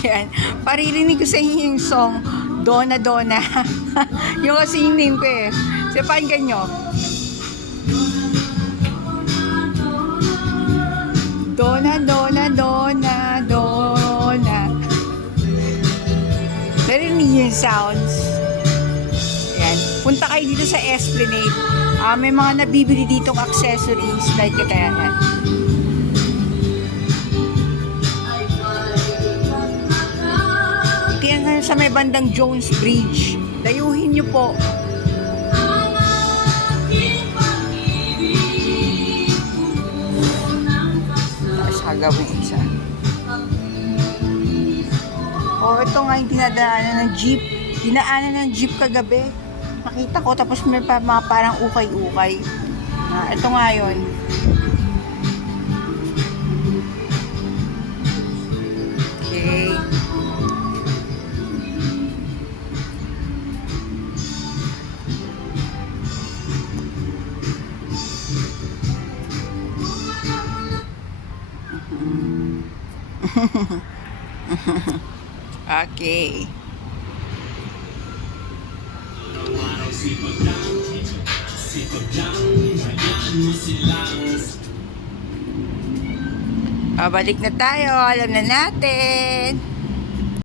Yan. Paririnig ko sa inyo yung song Donna Donna. Yung kasi yung name ko eh. So, pakinggan nyo. Donna, Donna, Donna, Donna. Narinig nyo yung sounds. Yan. Punta kayo dito sa Esplanade. May mga nabibili ditong accessories like kaya yan. Yan sa may bandang Jones Bridge. Dayuhin nyo po. Tapos hagawin isa. Ito nga yung dinadaanan ng jeep. Dinaanan ng jeep kagabi. Nakita ko tapos may mga parang ukay-ukay. Ito nga yun. Okay. Okay. Balik na tayo. Alam na natin.